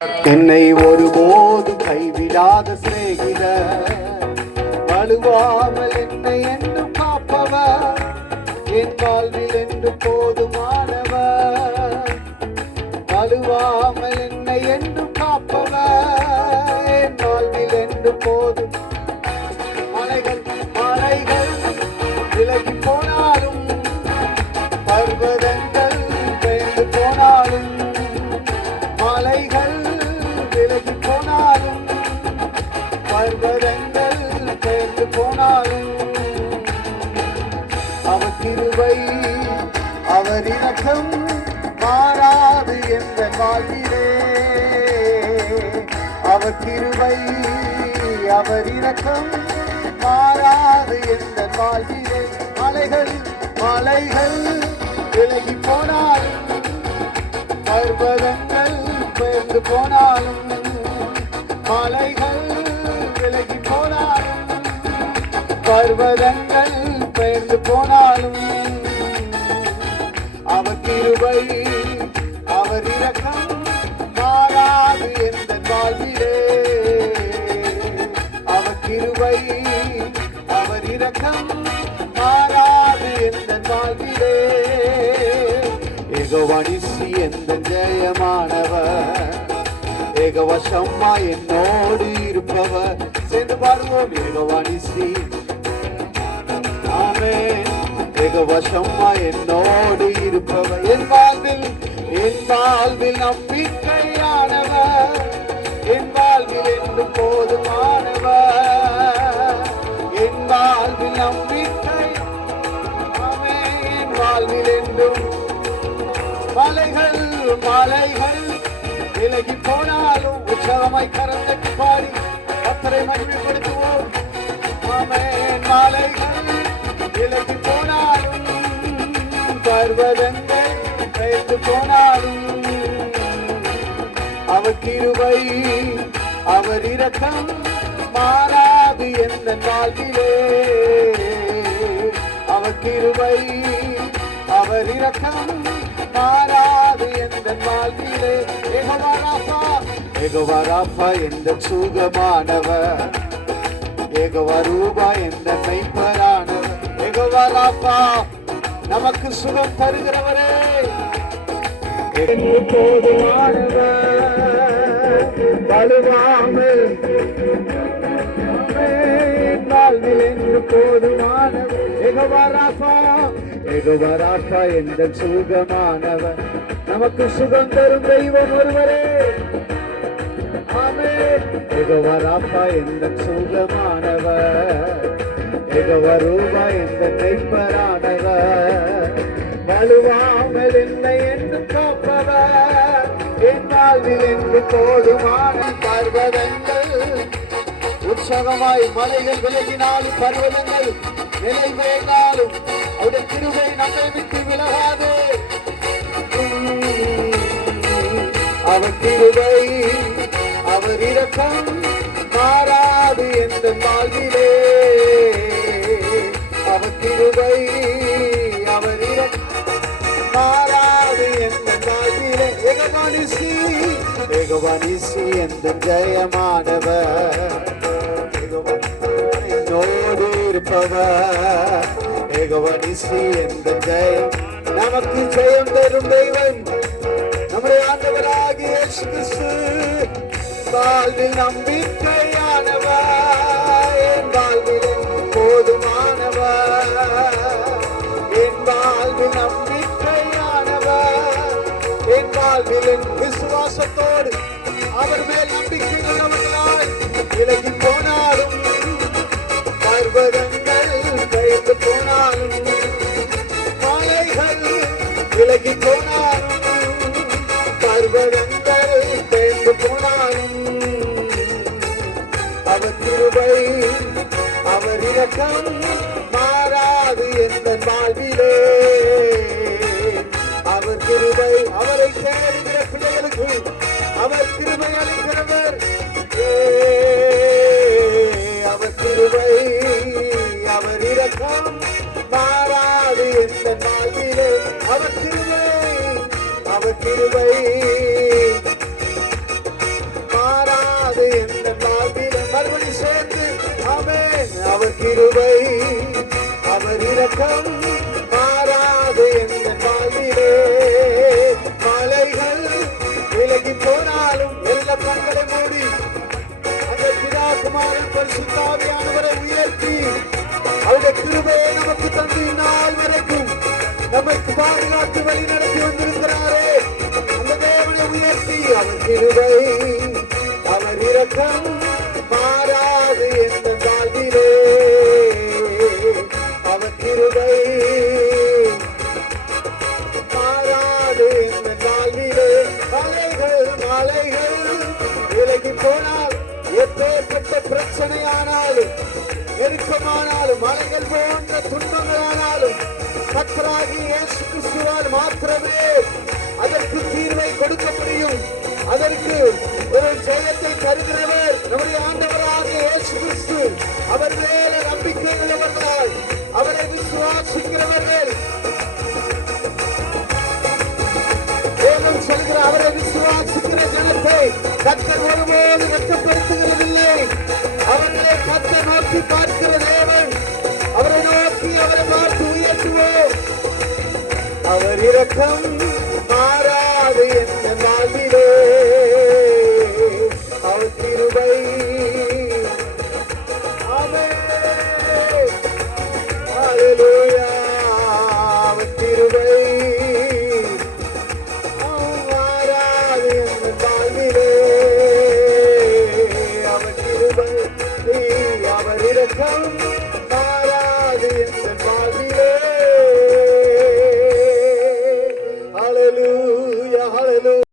என்னை ஒருபோது கைவிடாத சிநேகிதர், வலுவாமல் என்னை என்று காப்பவர், என் வாழ்வில் என்று போதுமானவர். வலுவாமல் என்னை என்று காப்பவர், என் வாழ்வில் என்று போதும். மலைகள் மலைகள் விலகி போனாலும், பர்வதங்கள் பெயர்ந்து போனாலும், மலைகள் விலகி போனாலும், பர்வதங்கள் பெயர்ந்து போனாலும், அவர் கிருபை அவர் இரக்கம் மாறாது என்ற வாழ்விலே. அவர் கிருபை அவர் இரக்கம் மாறாது என்ற வாழ்விலே. மலைகள் மலைகள் விலகி போனாலும், பர்வதங்கள் பெயர்ந்து போனாலும், மலைகள் விலகி போனாலும், பர்வதங்கள் பெயர்ந்து போனாலும், அவர் கிருபை அவர் இரக்கம் மாறாது என்ற வாழ்விலே. அவர் கிருபை அவர் இரக்கம் மாறாது என்ற வாழ்விலே. யெகோவா நிசி எந்த ஜெயமானவர், யெகோவா ஷம்மா என்னோடு இருப்பவர். சேர்ந்து பாடுவோம். யெகோவா நிசி, ஆமென். யெகோவா ஷம்மா என்னோடு இருப்பவர், என் வாழ்வில் நம்பிக்கையானவர், என் வாழ்வில் என்று போதுமானவர். என் வாழ்வில் நம்பிக்கை, ஆமென். என் வாழ்வில் என்றும். மலைகள் மலைகள் விலகி போனாலும், உற்சாகமாய் கரந்தட்டி பாடி கர்த்தரை மகிமைப்படுத்துவோம். ஆமென். மலைகள் விலகி போனாலும், பர்வதங்கள் பெயர்ந்து போனாலும், அவர் கிருபை அவர் இரக்கம் மாறாது என்ற வாழ்விலே. அவர் கிருபை அவர் இரக்கம் மாறாது என்ற வாழ்விலே. யெகோவா ராஃபா, யெகோவா ராஃபா என்ற சுகமானவர், யெகோவா ரூபா என்ற மெய்ப்பரானவர். யெகோவா ராஃபா நமக்கு சுகம் தருகிறவரே, போதுமானவர், வலுவாமல் வாழ்வில் என்று போதுமானவர். யெகோவா ராஃபா, யெகோவா ராஃபா என்ற சுகமானவர், நமக்கு சுகம் தரும் தெய்வம் ஒருவரே. ஆமென். யெகோவா ராஃபா என்ற சுகமானவர், யெகோவா ரூபா என்ற மெய்ப்பரானவர், வலுவாமல் என்னை என்று காப்பவர், என் வாழ்வில் என்று போதுமான. பர்வதங்கள் உற்சாகமாய் மலைகள் விலகினாலும், பர்வதங்கள் நிலை பெயர்ந்தாலும், அவருடைய கிருபை நம்மை விட்டு விலகாது. அவர் கிருபை அவர் இரக்கம் மாறாது என்ற வாழ்விலே. அவர் கிருபை அவர் இரக்கம் மாறாது என்ற வாழ்விலே. யெகோவா நிசி, யெகோவா நிசி என்ற ஜெயமானவர், என்னோடு இருப்பவர். யெகோவா நிசி என்ற ஜெயம், நமக்கு ஜெயம் தரும் தெய்வம் நம்முடைய ஆண்டவராகிய இயேசு கிறிஸ்து. வாழ்வில் நம்பிக்கையானவர், என் வாழ்வில் போதுமானவர். என் வாழ்வில் நம்பிக்கையானவர், என் வாழ்வில் விசுவாசத்தோடு அவர் மேல் நம்பிக்கை உள்ளவர்களாய் விலகி போனாலும், பர்வதங்கள் பெயர்ந்து போனாலும், மலைகள் விலகி போனாலும், பர்வதங்கள் பெயர்ந்து போனாலும், அவர் கிருபை அவர் இரக்கம் மாறாது என்ற வாழ்விலே. அவர் கிருபை அவரை தேடுகிற பிள்ளைகளுக்கு அவர் கிருபை அளிக்கிறவர். அவர் கிருபை அவர் இரக்கம் மாறாது என்ற வாழ்விலே. அவர் கிருபை அவர் கிருபை மாறாது எந்த வாழ்விலே மறுபடி சேர்ந்து ஆமென். அவர் கிருபை அவர் இரக்கம் மாறாது எந்த வாழ்விலே. மலைகள் விலகி போனாலும் எல்லா கண்களை மூடி அந்த பிதா குமாரன் பரிசுத்த ஆவியானவரை உயர்த்தி அவருடைய கிருபையை நமக்கு தந்து நாள் வரைக்கும் நமக்கு பாதுகாத்து வழி நடத்தி வந்திருக்கிறாரே அந்த தேவனை உயர்த்தி அவர் கிருபை அவர் இரக்கம் மாறாது எந்த வாழ்விலே. அவர் கிருபை மாறாது எந்த வாழ்விலே. மலைகள் விலகி போனால் எப்பேற்பட்ட பிரச்சனையானாலும் நெருக்கமானாலும் மலைகள் போன்ற துன்பங்களானாலும் கர்த்தராகிய இயேசு கிறிஸ்துவால் மாத்திரமே அதற்கு தீர்வை கொடுக்க முடியும். அதற்கு ஒரு ஜெயத்தை தருகிறவர் நம்முடைய ஆண்டவராகிய இயேசு கிறிஸ்து. அவர் மேல நம்பிக்கை உள்ளவர்களாய் அவரை விசுவாசிக்கிறவர்கள் வேதம் சொல்கிற அவரை விசுவாசிக்கிற ஜனத்தை கர்த்தர் ஒருபோது வெட்கப்படுத்துகிறதில்லை. அவர்களை கர்த்தர் நோக்கி பார்க்கிற தேவன். அவரை நோக்கி அவரை பார்த்து உயர்த்துவோம். அவர் இரக்கம்